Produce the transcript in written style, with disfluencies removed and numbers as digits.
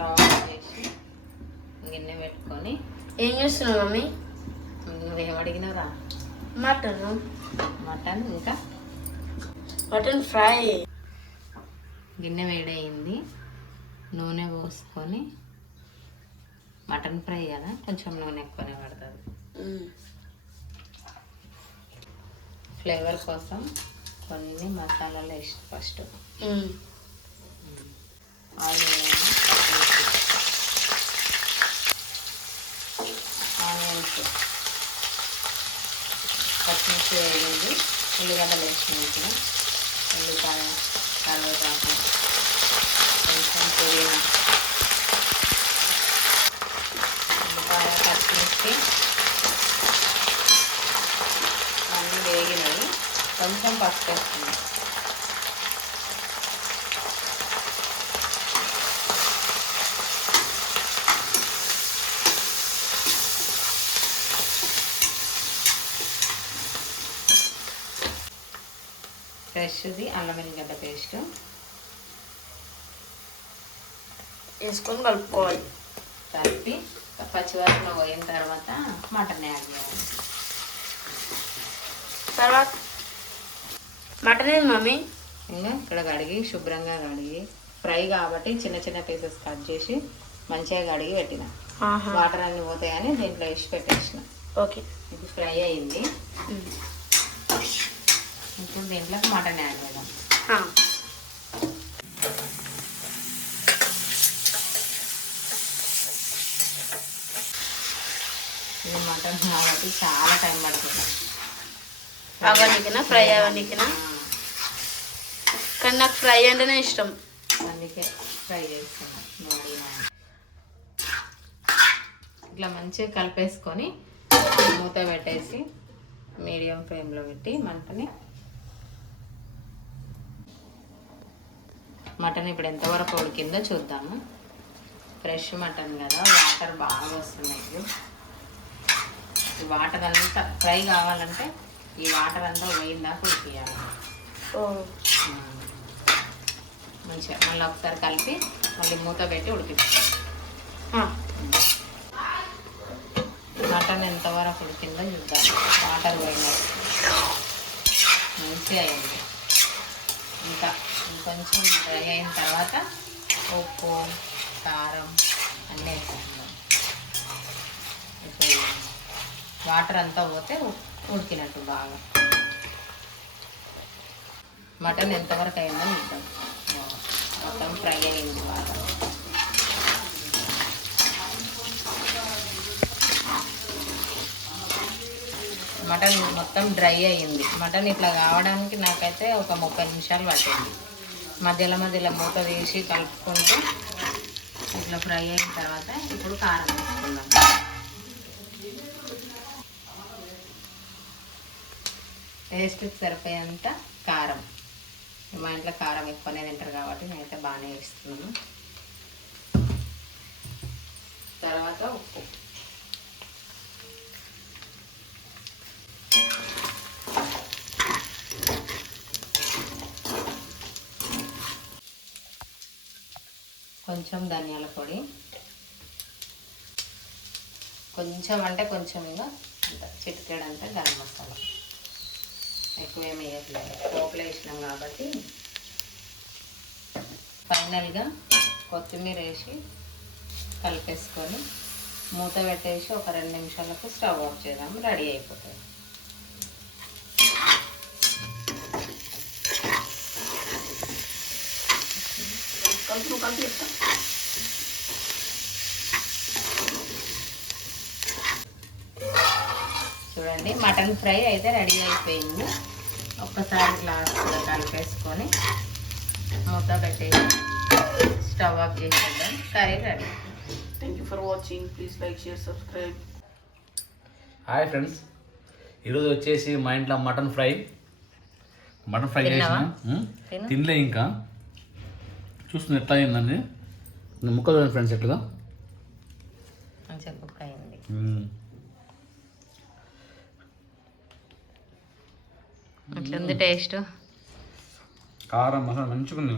Stove on చేసి గిన్నె పెట్టుకొని. ఏం చేస్తున్నావు మమ్మీ? నువ్వేం అడిగినావురా? మటన్ ఇంకా మటన్ ఫ్రై. గిన్నె వేడయింది, నూనె పోసుకొని. మటన్ ఫ్రై కదా, కొంచెం నూనె ఎక్కువనే పడుతుంది. ఫ్లేవర్ కోసం కొన్ని మసాలాలు వేసి ఫస్ట్ ఆనియన్స్, పచ్చిమిర్చి వేయండి, ఉల్లిగడ్డలు వేసినాక ఉల్లిపాయ, కరివేపాకు, కొంచెం పుదీనా, ఉల్లిపాయ, పచ్చిమిర్చి అన్నీ వేగినవి. కొంచెం పసుపు వేస్తున్నాం. ఫ్రెష్ది అల్లం వెల్లిగడ్డ పేస్ట్ వేసుకొని కలుపుకోవాలి. కలిపి పచ్చివాసన పోయిన తర్వాత మటన్ యాడ్ చేయాలి. తర్వాత మటన్ ఏంది మమ్మీ? ఇంకా ఇక్కడ కడిగి శుభ్రంగా కడిగి ఫ్రై కాబట్టి చిన్న చిన్న పీసెస్ కట్ చేసి మంచిగా కడిగి పెట్టిన. వాటర్ అన్ని పోతాయని దీంట్లో వేసి పెట్టేసిన. ఓకే, ఇది ఫ్రై అయింది. ఇప్పుడు దీంట్లోకి మటన్ యాడ్ చేద్దాం. ఇది మటన్ కాబట్టి చాలా టైం పడుతుంది. అవన్నీకినా ఫ్రై అవన్నీకినా, కానీ నాకు ఫ్రై అంటేనే ఇష్టం, అందుకే ఫ్రై చేస్తున్నాం. ఇట్లా మంచిగా కలిపేసుకొని మూత పెట్టేసి మీడియం ఫ్లేమ్లో పెట్టి మటన్ ఇప్పుడు ఎంతవరకు ఉడికిందో చూద్దాము. ఫ్రెష్ మటన్ కదా, వాటర్ బాగా వస్తున్నాయి. ఈ వాటర్ అంతా ఫ్రై కావాలంటే ఈ వాటర్ అంతా పోయిందాక ఉడికియాలి. మంచిగా మళ్ళీ ఒకసారి కలిపి మళ్ళీ మూత పెట్టి ఉడికిస్తాం. మటన్ ఎంతవరకు ఉడికిందో చూద్దాం. వాటర్ పోయినట్టు మంచిగా అయింది. ఇంకా ఇంకొంచెం డ్రై అయిన తర్వాత ఉప్పు, కారం అన్నీ వేసేస్తాం. ఇప్పుడు వాటర్ అంతా పోతే ఉడికినట్టు బాగా. మటన్ ఎంతవరకు అయిందో చూద్దాం. మొత్తం ఫ్రై అయింది బాగా. మటన్ మొత్తం డ్రై అయ్యింది. మటన్ ఇట్లా కావడానికి నాకైతే ఒక 30 నిమిషాలు పట్టింది. మధ్యలో మధ్యలో మూత వేసి కలుపుకుంటూ ఇట్లా ఫ్రై అయిన తర్వాత ఇప్పుడు కారం వేసుకుందాం. టేస్ట్కి సరిపోయేంత కారం. మా ఇంట్లో కారం ఎక్కువనే తింటారు కాబట్టి నేనైతే బాగానే వేస్తున్నాను. తర్వాత ఉప్పు, కొంచెం ధనియాల పొడి, కొంచెం అంటే కొంచెం ఇంకా చిటికెడంతా గరం మసాలా. ఎక్కువేమి వేయట్లేదు, పోపులో వేసినాం కాబట్టి. ఫైనల్గా కొత్తిమీర వేసి కలిపేసుకొని మూత పెట్టేసి ఒక 2 నిమిషాలకు స్టవ్ ఆఫ్ చేద్దాం. రెడీ అయిపోతుంది. చూడండి, మటన్ ఫ్రై అయితే రెడీ అయిపోయింది. ఒక్కసారి లాస్ట్గా కలిపేసుకొని మూత పెట్టేసి స్టవ్ ఆఫ్ చేసేద్దాం. Curry ready. Thank you for watching. Please like, share, subscribe. Hi friends, ఈరోజు వచ్చేసి మా ఇంట్లో మటన్ ఫ్రై చేసిన తినలే, ఇంకా చూస్తున్నా ఎట్లా అయిందండి. ముక్కలు చూడండి ఫ్రెండ్స్ ఎట్లా మంచిగా కుక్ అయింది. ఎట్లుంది టేస్ట్? కారం మసాలా మంచిగా ఉంది.